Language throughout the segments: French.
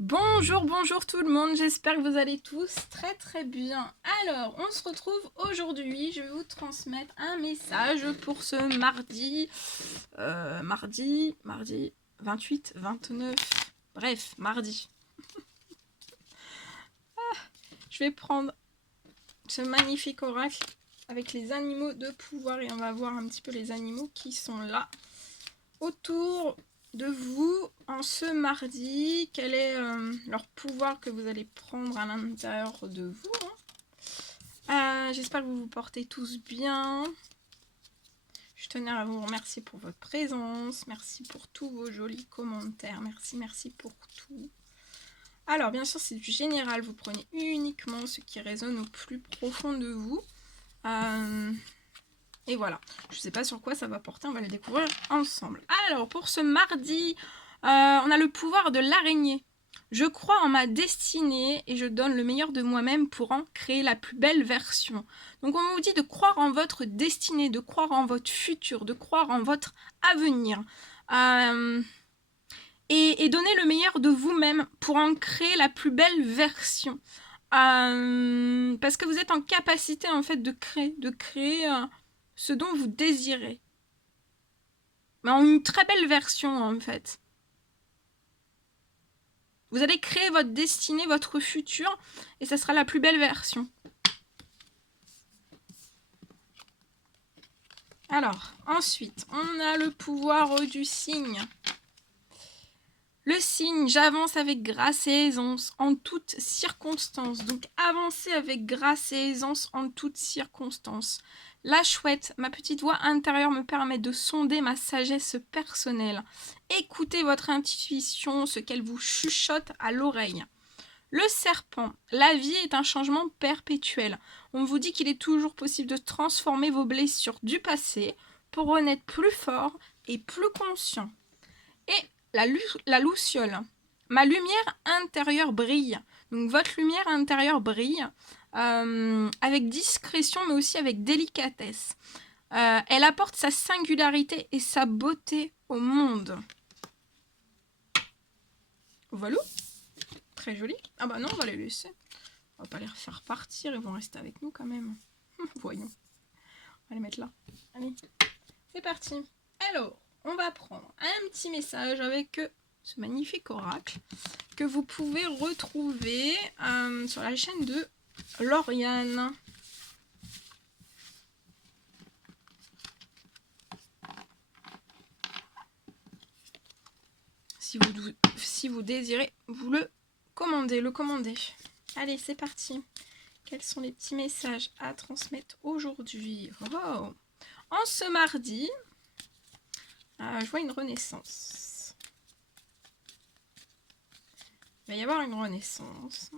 Bonjour, bonjour tout le monde, j'espère que vous allez tous très bien. Alors, on se retrouve aujourd'hui, je vais vous transmettre un message pour ce mardi 28, 29, bref, mardi. Je vais prendre ce magnifique oracle avec les animaux de pouvoir et on va voir un petit peu les animaux qui sont là autour de vous en ce mardi. Quel est leur pouvoir que vous allez prendre à l'intérieur de vous, j'espère que vous vous portez tous bien. Je tenais à vous remercier pour votre présence. Merci pour tous vos jolis commentaires. Merci pour tout. Alors, bien sûr, c'est du général. Vous prenez uniquement ce qui résonne au plus profond de vous. Et voilà. Je ne sais pas sur quoi ça va porter. On va le découvrir ensemble. Alors, pour ce mardi, on a le pouvoir de l'araignée. Je crois en ma destinée et je donne le meilleur de moi-même pour en créer la plus belle version. Donc on vous dit de croire en votre destinée, de croire en votre futur, de croire en votre avenir. Et donner le meilleur de vous-même pour en créer la plus belle version. Parce que vous êtes en capacité en fait de créer ce dont vous désirez. Mais en une très belle version en fait. Vous allez créer votre destinée, votre futur, et ça sera la plus belle version. Alors, ensuite, on a le pouvoir du cygne. Le cygne, j'avance avec grâce et aisance en toutes circonstances. Donc, avancer avec grâce et aisance en toutes circonstances. La chouette, ma petite voix intérieure me permet de sonder ma sagesse personnelle. Écoutez votre intuition, ce qu'elle vous chuchote à l'oreille. Le serpent, la vie est un changement perpétuel. On vous dit qu'il est toujours possible de transformer vos blessures du passé pour renaître plus fort et plus conscient. Et la luciole, ma lumière intérieure brille. Donc votre lumière intérieure brille avec discrétion mais aussi avec délicatesse. Elle apporte sa singularité et sa beauté au monde. Voilà. Très joli. Ah bah non, on va les laisser. On va pas les faire partir, ils vont rester avec nous quand même. Voyons. On va les mettre là. Allez, c'est parti. Alors, on va prendre un petit message avec ce magnifique oracle que vous pouvez retrouver sur la chaîne de Lauriane. Si vous désirez vous le commander. Allez, c'est parti. Quels sont les petits messages à transmettre aujourd'hui? Oh. En ce mardi, je vois une renaissance. Il va y avoir une renaissance.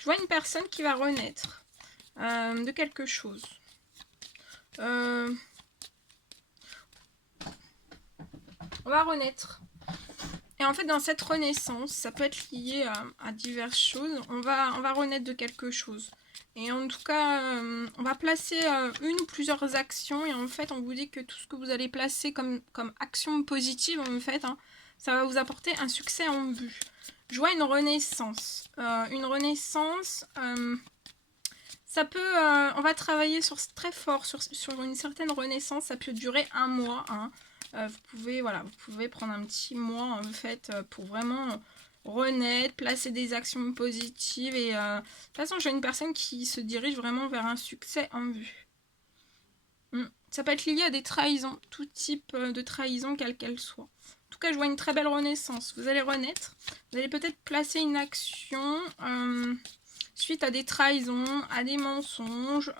Je vois une personne qui va renaître de quelque chose. On va renaître. Et en fait, dans cette renaissance, ça peut être lié à diverses choses. On va renaître de quelque chose. Et en tout cas, on va placer une ou plusieurs actions. Et en fait, on vous dit que tout ce que vous allez placer comme action positive, en fait, ça va vous apporter un succès en vue. Je vois une renaissance. Ça peut, on va travailler très fort sur une certaine renaissance. Ça peut durer un mois. Vous pouvez prendre un petit mois en fait pour vraiment renaître, placer des actions positives. Et de toute façon, j'ai une personne qui se dirige vraiment vers un succès en vue. Ça peut être lié à des trahisons, tout type de trahison, quelle qu'elle soit. En tout cas, je vois une très belle renaissance. Vous allez renaître. Vous allez peut-être placer une action suite à des trahisons, à des mensonges.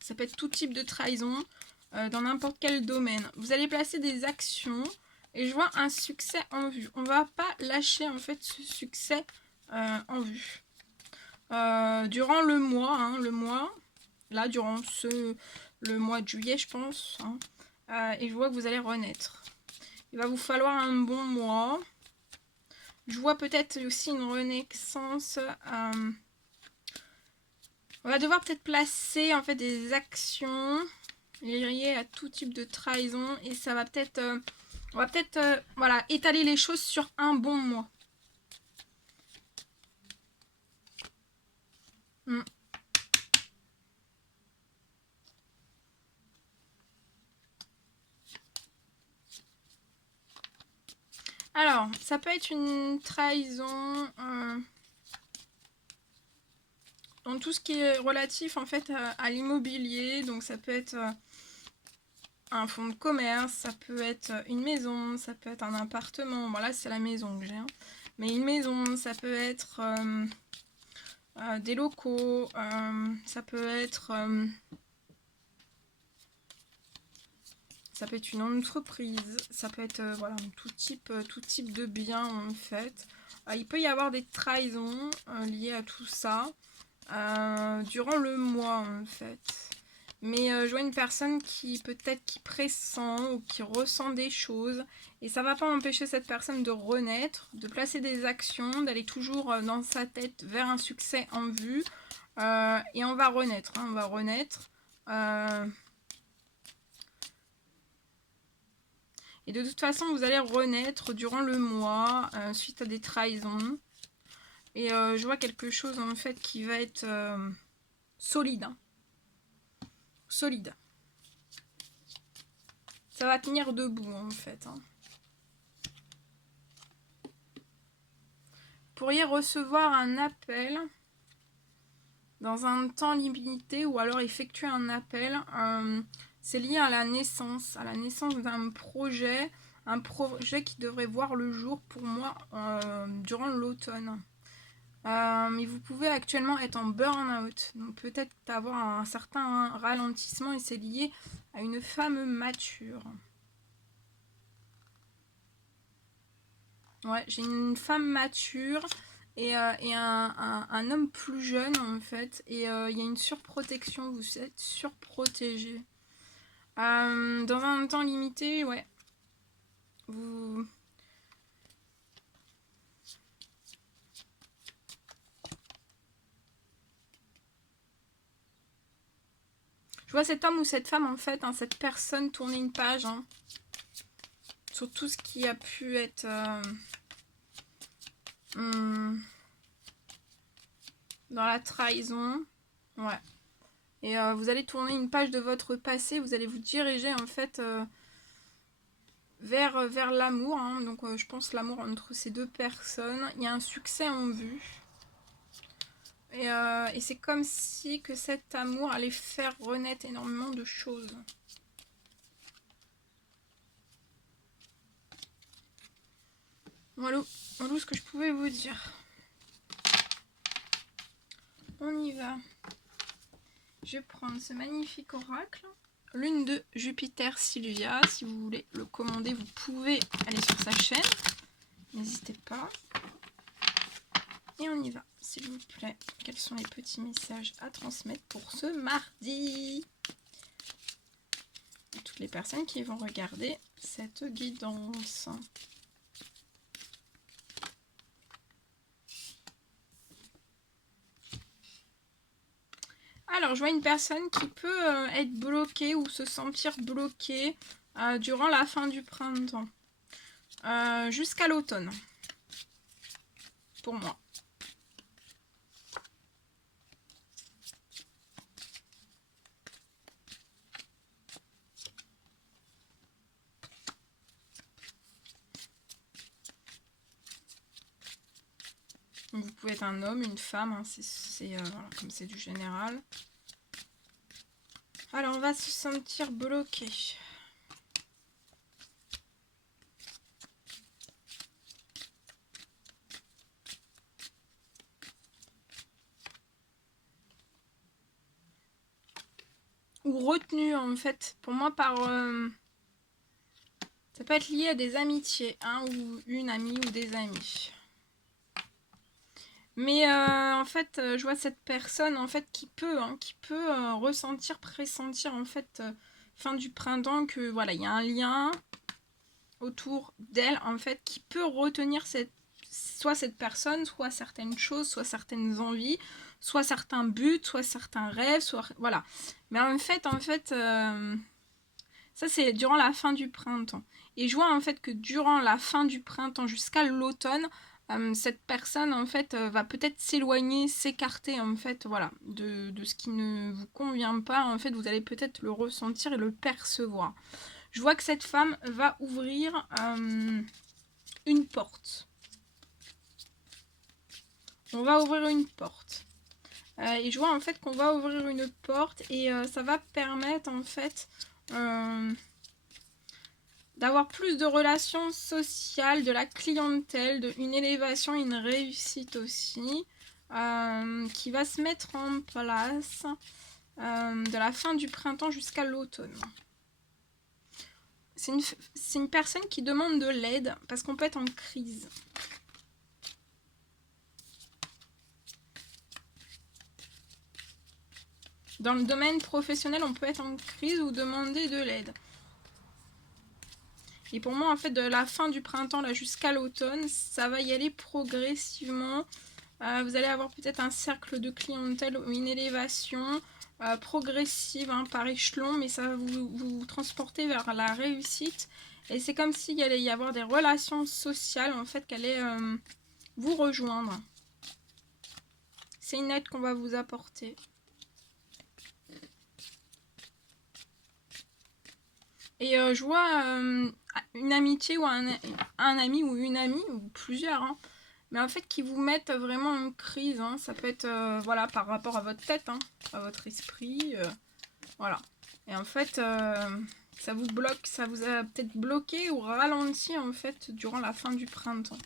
Ça peut être tout type de trahison dans n'importe quel domaine. Vous allez placer des actions et je vois un succès en vue. On va pas lâcher en fait ce succès en vue. Durant le mois, là durant le mois de juillet je pense, et je vois que vous allez renaître. Il va vous falloir un bon mois. Je vois peut-être aussi une renaissance. On va devoir peut-être placer en fait des actions liées à tout type de trahison. Et ça va peut-être... on va peut-être voilà, étaler les choses sur un bon mois. Alors, ça peut être une trahison dans tout ce qui est relatif en fait à l'immobilier. Donc ça peut être un fonds de commerce, ça peut être une maison, ça peut être un appartement. Bon là c'est la maison que j'ai. Hein. Mais une maison, ça peut être des locaux, ça peut être une entreprise, ça peut être voilà, tout type de biens en fait. Il peut y avoir des trahisons liées à tout ça durant le mois en fait. Mais je vois une personne qui peut-être qui pressent ou qui ressent des choses. Et ça va pas empêcher cette personne de renaître, de placer des actions, d'aller toujours dans sa tête vers un succès en vue. Et on va renaître. Hein, on va renaître. Et de toute façon, vous allez renaître durant le mois suite à des trahisons. Et je vois quelque chose en fait qui va être solide. Hein. Solide. Ça va tenir debout en fait. Hein. Vous pourriez recevoir un appel dans un temps limité ou alors effectuer un appel. C'est lié à la naissance d'un projet. Un projet qui devrait voir le jour pour moi durant l'automne. Mais vous pouvez actuellement être en burn-out. Donc peut-être avoir un certain ralentissement et c'est lié à une femme mature. Ouais, j'ai une femme mature et un homme plus jeune en fait. Et il y a une surprotection, vous êtes surprotégé. Dans un temps limité, ouais. Vous... Je vois cet homme ou cette femme en fait, hein, cette personne tourner une page hein, sur tout ce qui a pu être... dans la trahison. Ouais. Et vous allez tourner une page de votre passé, vous allez vous diriger en fait vers l'amour. Hein. Donc je pense l'amour entre ces deux personnes. Il y a un succès en vue. Et c'est comme si que cet amour allait faire renaître énormément de choses. Voilà ce que je pouvais vous dire. On y va. Je vais prendre ce magnifique oracle. Lune de Jupiter Sylvia. Si vous voulez le commander, vous pouvez aller sur sa chaîne. N'hésitez pas. Et on y va, s'il vous plaît. Quels sont les petits messages à transmettre pour ce mardi? Et toutes les personnes qui vont regarder cette guidance. Alors, je vois une personne qui peut être bloquée ou se sentir bloquée durant la fin du printemps. Jusqu'à l'automne. Pour moi. Donc, vous pouvez être un homme, une femme, hein, voilà, comme c'est du général. Alors, on va se sentir bloqué. Ou retenu, en fait, pour moi, par... ça peut être lié à des amitiés, hein, ou une amie ou des amis. Mais en fait, je vois cette personne en fait qui peut ressentir, pressentir en fait fin du printemps que voilà, il y a un lien autour d'elle en fait qui peut retenir soit cette personne, soit certaines choses, soit certaines envies, soit certains buts, soit certains rêves, soit voilà. Mais en fait, ça c'est durant la fin du printemps. Et je vois en fait que durant la fin du printemps jusqu'à l'automne, cette personne en fait va peut-être s'éloigner, s'écarter en fait, voilà, de ce qui ne vous convient pas. En fait, vous allez peut-être le ressentir et le percevoir. Je vois que cette femme va ouvrir une porte. On va ouvrir une porte. Et je vois en fait qu'on va ouvrir une porte et ça va permettre en fait d'avoir plus de relations sociales, de la clientèle, une élévation, une réussite aussi, qui va se mettre en place de la fin du printemps jusqu'à l'automne. C'est une personne qui demande de l'aide parce qu'on peut être en crise. Dans le domaine professionnel, on peut être en crise ou demander de l'aide. Et pour moi, en fait, de la fin du printemps là jusqu'à l'automne, ça va y aller progressivement. Vous allez avoir peut-être un cercle de clientèle ou une élévation progressive par échelon, mais ça va vous transporter vers la réussite. Et c'est comme s'il allait y avoir des relations sociales en fait qui allaient vous rejoindre. C'est une aide qu'on va vous apporter. Et je vois une amitié ou un ami ou une amie, ou plusieurs, mais en fait qui vous mettent vraiment en crise. Ça peut être voilà, par rapport à votre tête, à votre esprit. Voilà. Et en fait, ça vous bloque, ça vous a peut-être bloqué ou ralenti en fait durant la fin du printemps.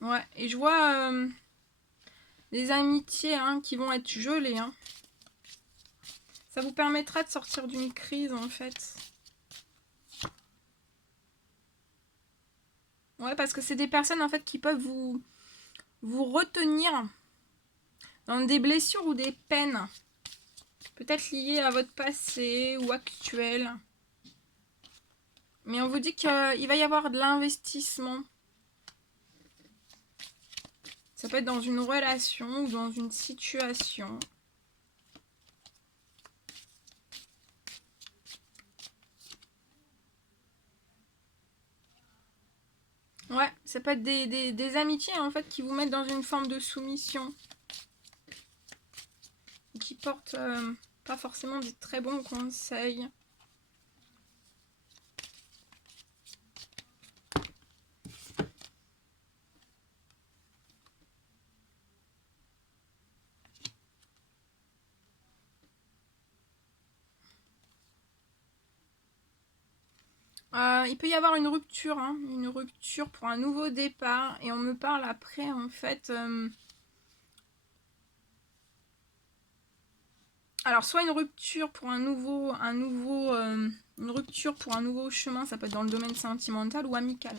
Ouais, et je vois des amitiés qui vont être gelées. Ça vous permettra de sortir d'une crise en fait. Ouais, parce que c'est des personnes en fait qui peuvent vous retenir dans des blessures ou des peines. Peut-être liées à votre passé ou actuel. Mais on vous dit qu'il va y avoir de l'investissement. Ça peut être dans une relation ou dans une situation. Ouais, ça peut être des amitiés en fait qui vous mettent dans une forme de soumission. Qui portent pas forcément des très bons conseils. Il peut y avoir une rupture pour un nouveau départ. Et on me parle après, en fait... alors, soit une rupture pour une rupture pour un nouveau chemin, ça peut être dans le domaine sentimental ou amical,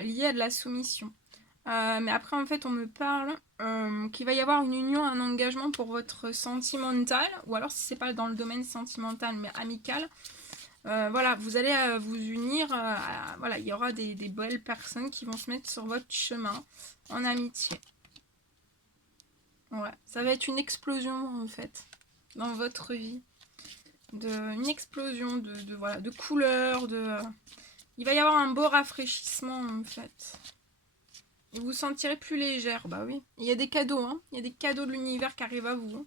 lié à de la soumission. Mais après, en fait, on me parle qu'il va y avoir une union, un engagement pour votre sentimental, ou alors si c'est pas dans le domaine sentimental, mais amical. Voilà, vous allez vous unir, voilà, il y aura des belles personnes qui vont se mettre sur votre chemin en amitié. Ouais, ça va être une explosion en fait dans votre vie, une explosion voilà, de couleurs, il va y avoir un beau rafraîchissement en fait. Et vous vous sentirez plus légère, bah oui. Il y a des cadeaux, il y a des cadeaux de l'univers qui arrivent à vous.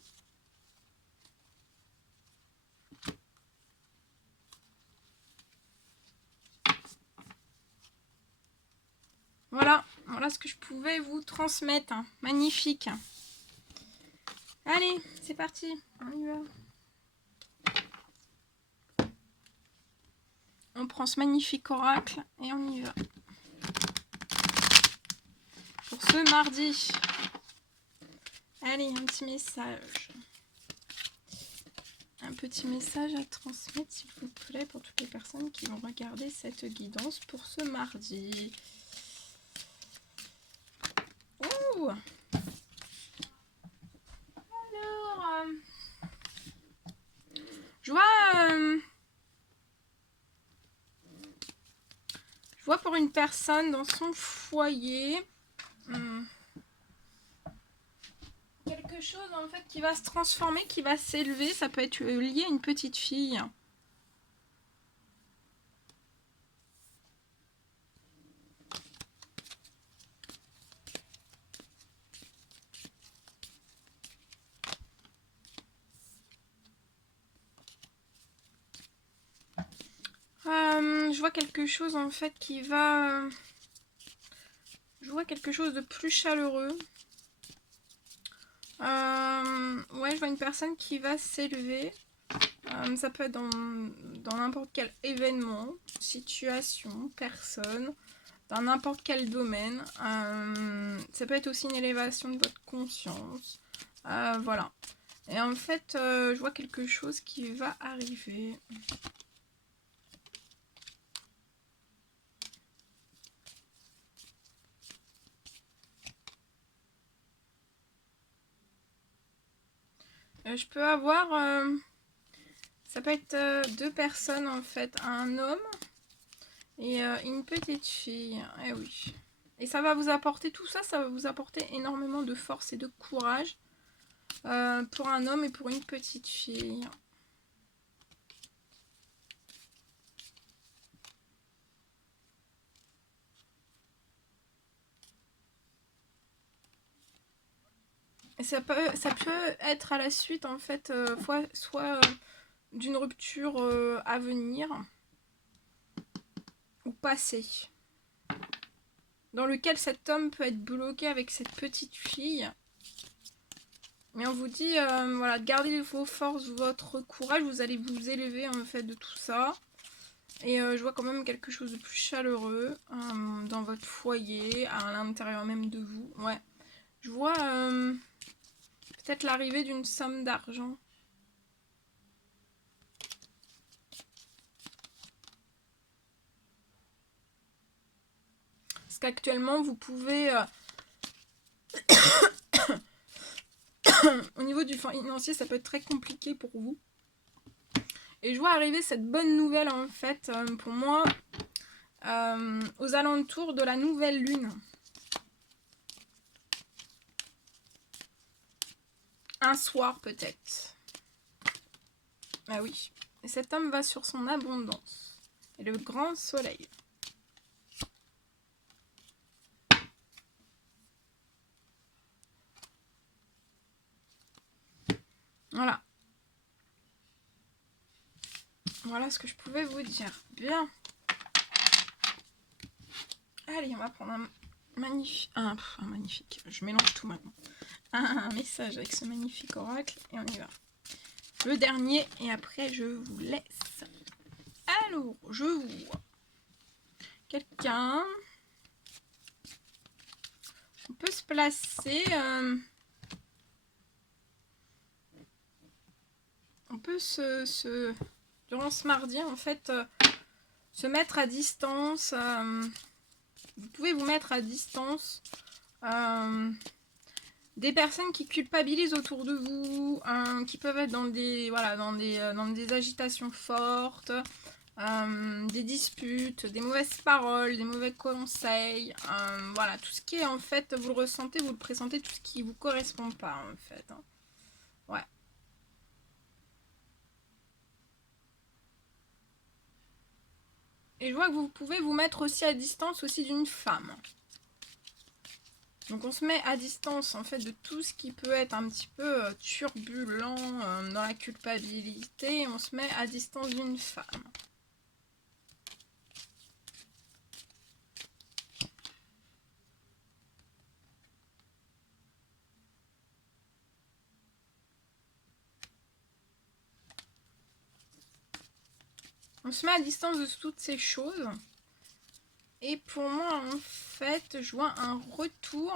Voilà ce que je pouvais vous transmettre. Magnifique. Allez, c'est parti, on y va. On prend ce magnifique oracle et on y va. Pour ce mardi. Allez, un petit message. Un petit message à transmettre, s'il vous plaît, pour toutes les personnes qui vont regarder cette guidance pour ce mardi. Ouh! Alors, je Je vois pour une personne dans son foyer quelque chose en fait qui va se transformer, qui va s'élever. Ça peut être lié à une petite fille. Je vois quelque chose en fait qui va... Je vois quelque chose de plus chaleureux. Ouais, je vois une personne qui va s'élever. Ça peut être dans n'importe quel événement, situation, personne, dans n'importe quel domaine. Ça peut être aussi une élévation de votre conscience. Voilà. Et en fait, je vois quelque chose qui va arriver. Je peux avoir... ça peut être deux personnes en fait. Un homme et une petite fille. Eh oui. Et ça va vous apporter tout ça, ça va vous apporter énormément de force et de courage. Pour un homme et pour une petite fille. Et ça peut être à la suite en fait, soit d'une rupture à venir ou passée, dans lequel cet homme peut être bloqué avec cette petite fille. Mais on vous dit, voilà, gardez vos forces, votre courage, vous allez vous élever en fait de tout ça. Et je vois quand même quelque chose de plus chaleureux dans votre foyer, à l'intérieur même de vous. Ouais. Je vois peut-être l'arrivée d'une somme d'argent. Parce qu'actuellement, vous pouvez... au niveau du financier, ça peut être très compliqué pour vous. Et je vois arriver cette bonne nouvelle, en fait, pour moi, aux alentours de la nouvelle lune. Un soir, peut-être. Ah oui. Et cet homme va sur son abondance. Et le grand soleil. Voilà. Voilà ce que je pouvais vous dire. Bien. Allez, on va prendre un magnifique... un magnifique. Je mélange tout maintenant. Un message avec ce magnifique oracle. Et on y va. Le dernier. Et après, je vous laisse. Alors, je vois quelqu'un. On peut se placer... on peut durant ce mardi, en fait, se mettre à distance. Vous pouvez vous mettre à distance des personnes qui culpabilisent autour de vous, qui peuvent être dans des, voilà, dans des agitations fortes, des disputes, des mauvaises paroles, des mauvais conseils. Voilà, tout ce qui est en fait, vous le ressentez, vous le pressentez, tout ce qui ne vous correspond pas en fait. Ouais. Et je vois que vous pouvez vous mettre aussi à distance aussi d'une femme. Donc on se met à distance en fait de tout ce qui peut être un petit peu turbulent dans la culpabilité. On se met à distance d'une femme. On se met à distance de toutes ces choses. Et pour moi, en fait, je vois un retour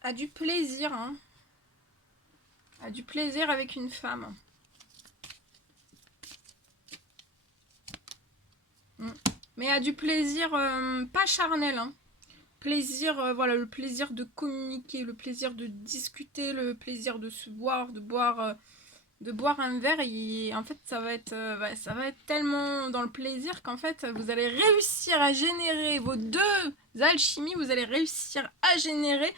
à du plaisir. Hein. À du plaisir avec une femme. Mais à du plaisir pas charnel. Hein. Plaisir, voilà, le plaisir de communiquer, le plaisir de discuter, le plaisir de se boire, de boire de boire un verre et en fait ça va être tellement dans le plaisir qu'en fait vous allez réussir à générer vos deux alchimies, vous allez réussir à générer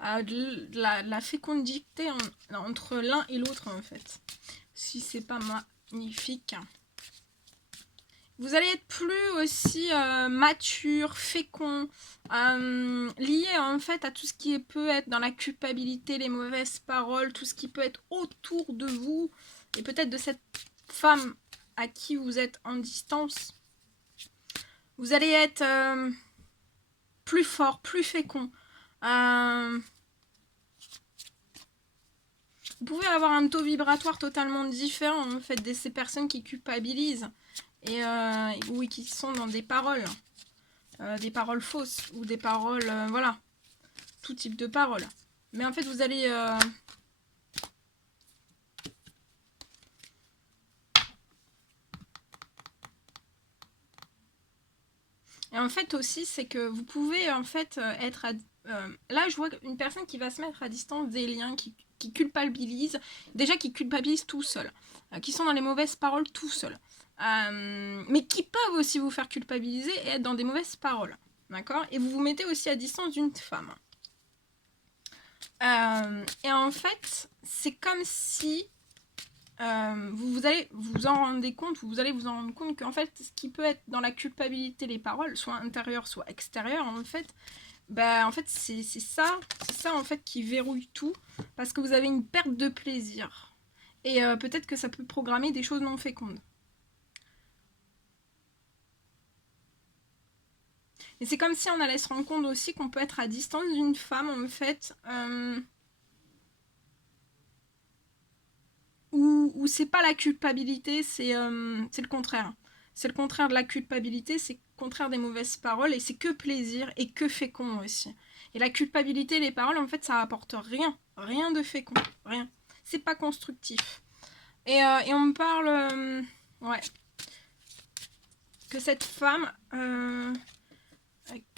de la fécondité entre l'un et l'autre en fait. Si c'est pas magnifique. Vous allez être plus aussi mature, fécond, lié en fait à tout ce qui peut être dans la culpabilité, les mauvaises paroles, tout ce qui peut être autour de vous et peut-être de cette femme à qui vous êtes en distance. Vous allez être plus fort, plus fécond. Vous pouvez avoir un taux vibratoire totalement différent en fait de ces personnes qui culpabilisent et oui, qui sont dans des paroles fausses ou des paroles, voilà, tout type de paroles. Mais en fait, vous allez et en fait aussi, c'est que vous pouvez en fait être là, je vois une personne qui va se mettre à distance des liens, qui culpabilise, déjà qui culpabilise tout seul, qui sont dans les mauvaises paroles tout seul, mais qui peuvent aussi vous faire culpabiliser et être dans des mauvaises paroles, d'accord. Et vous vous mettez aussi à distance d'une femme. Et en fait, c'est comme si vous allez vous en rendre compte, vous allez vous en rendre compte qu'en fait, ce qui peut être dans la culpabilité, les paroles, soit intérieures, soit extérieures, en fait, en fait, c'est ça en fait qui verrouille tout, parce que vous avez une perte de plaisir. Et peut-être que ça peut programmer des choses non fécondes. Et c'est comme si on allait se rendre compte aussi qu'on peut être à distance d'une femme, en fait, où c'est pas la culpabilité, c'est le contraire. C'est le contraire de la culpabilité, c'est le contraire des mauvaises paroles, et c'est que plaisir et que fécond aussi. Et la culpabilité, les paroles, en fait, ça apporte rien. Rien de fécond. Rien. C'est pas constructif. Et on me parle... ouais. Que cette femme...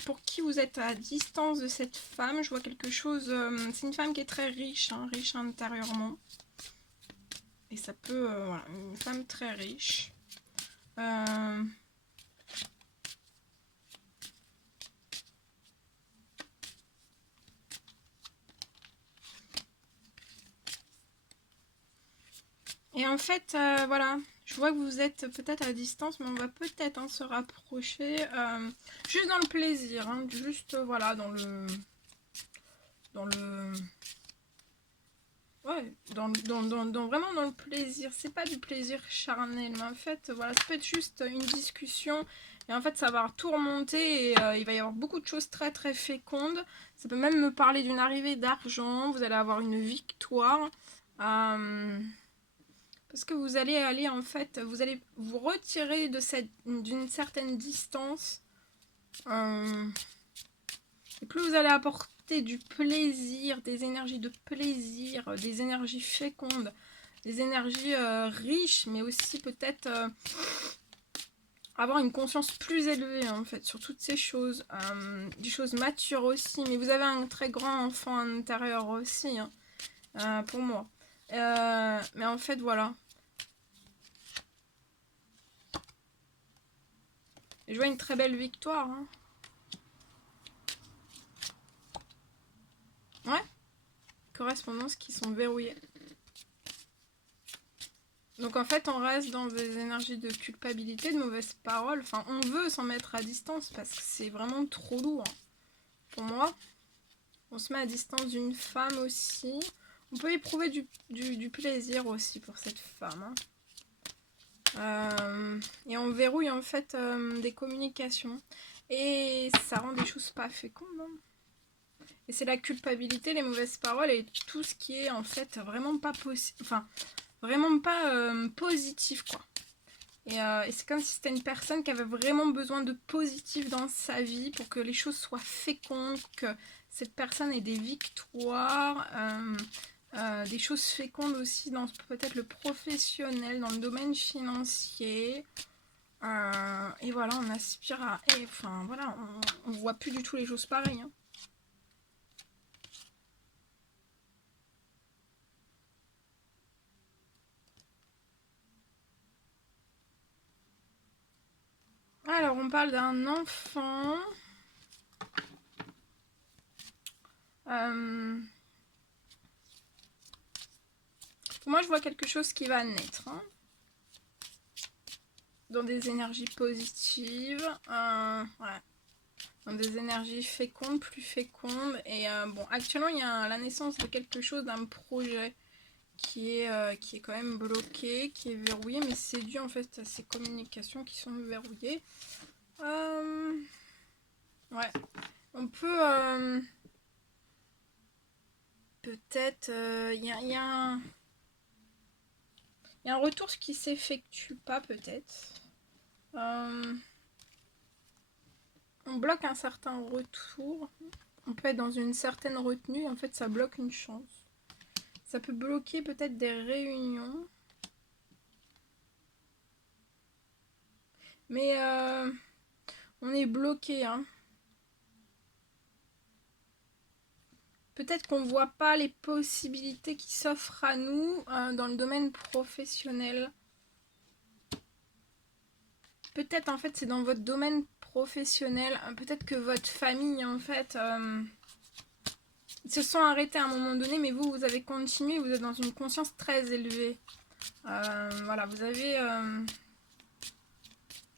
pour qui vous êtes à distance de cette femme, je vois quelque chose... c'est une femme qui est très riche, hein, riche intérieurement. Et ça peut... voilà, une femme très riche. Et en fait, voilà, je vois que vous êtes peut-être à distance, mais on va peut-être se rapprocher. Juste dans le plaisir, hein, juste voilà, dans le... Ouais, vraiment dans le plaisir. C'est pas du plaisir charnel, mais en fait, voilà, ça peut être juste une discussion. Et en fait, ça va tout remonter et il va y avoir beaucoup de choses très très fécondes. Ça peut même me parler d'une arrivée d'argent. Vous allez avoir une victoire. Parce que vous allez aller, en fait, vous allez vous retirer d'une certaine distance. Et plus vous allez apporter du plaisir, des énergies de plaisir, des énergies fécondes, des énergies riches, mais aussi peut-être avoir une conscience plus élevée en fait sur toutes ces choses, des choses matures aussi. Mais vous avez un très grand enfant intérieur aussi, hein, pour moi. Mais en fait, voilà. Je vois une très belle victoire. Hein. Ouais. Correspondances qui sont verrouillées. Donc en fait, on reste dans des énergies de culpabilité, de mauvaises paroles. Enfin, on veut s'en mettre à distance parce que c'est vraiment trop lourd. Pour moi, on se met à distance d'une femme aussi. On peut éprouver du plaisir aussi pour cette femme. Hein. Et on verrouille en fait des communications. Et ça rend des choses pas fécondes. Hein. Et c'est la culpabilité, les mauvaises paroles et tout ce qui est en fait vraiment pas possible. Enfin, vraiment pas positif quoi. Et c'est comme si c'était une personne qui avait vraiment besoin de positif dans sa vie pour que les choses soient fécondes, que cette personne ait des victoires, des choses fécondes aussi dans peut-être le professionnel, dans le domaine financier. Et voilà, on aspire à... Et, enfin voilà, on voit plus du tout les choses pareilles. Hein. on parle d'un enfant. Moi, je vois quelque chose qui va naître. Hein, dans des énergies positives. Ouais. Dans des énergies fécondes, plus fécondes. Et bon, actuellement, il y a la naissance de quelque chose, d'un projet qui est quand même bloqué, qui est verrouillé. Mais c'est dû en fait à ces communications qui sont verrouillées. Ouais. On peut... peut-être... Il y a un retour qui s'effectue pas, peut-être. On bloque un certain retour. On peut être dans une certaine retenue. En fait, ça bloque une chance. Ça peut bloquer peut-être des réunions. Mais on est bloqué. Hein. Peut-être qu'on ne voit pas les possibilités qui s'offrent à nous dans le domaine professionnel. Peut-être en fait c'est dans votre domaine professionnel. Peut-être que votre famille en fait ils se sont arrêtés à un moment donné, mais vous avez continué. Vous êtes dans une conscience très élevée. Voilà, vous avez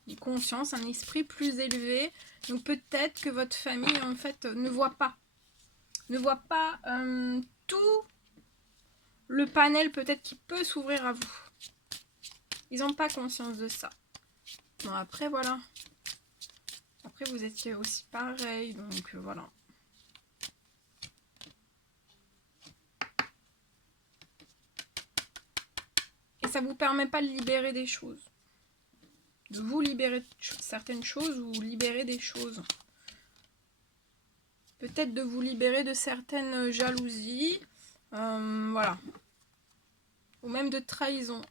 une conscience, un esprit plus élevé. Donc peut-être que votre famille en fait ne voit pas tout le panel peut-être qui peut s'ouvrir à vous. Ils n'ont pas conscience de ça. Bon, après voilà. Après vous étiez aussi pareil, donc voilà. Et ça vous permet pas de libérer des choses. De vous libérer de certaines choses ou libérer des choses. Peut-être de vous libérer de certaines jalousies. Voilà. Ou même de trahison.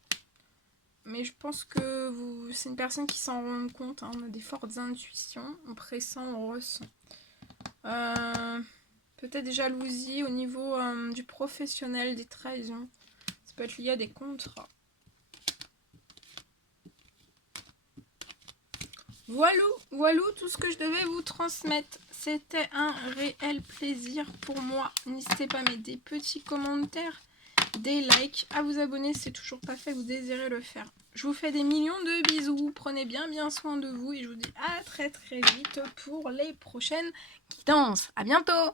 Mais je pense que c'est une personne qui s'en rend compte. Hein, on a des fortes intuitions. On pressent, on ressent. Peut-être des jalousies au niveau du professionnel, des trahisons. Ça peut être lié à des contrats. Voilà tout ce que je devais vous transmettre. C'était un réel plaisir pour moi. N'hésitez pas à mettre des petits commentaires, des likes, à vous abonner si c'est toujours pas fait, vous désirez le faire. Je vous fais des millions de bisous. Prenez bien soin de vous et je vous dis à très vite pour les prochaines guidances. À bientôt!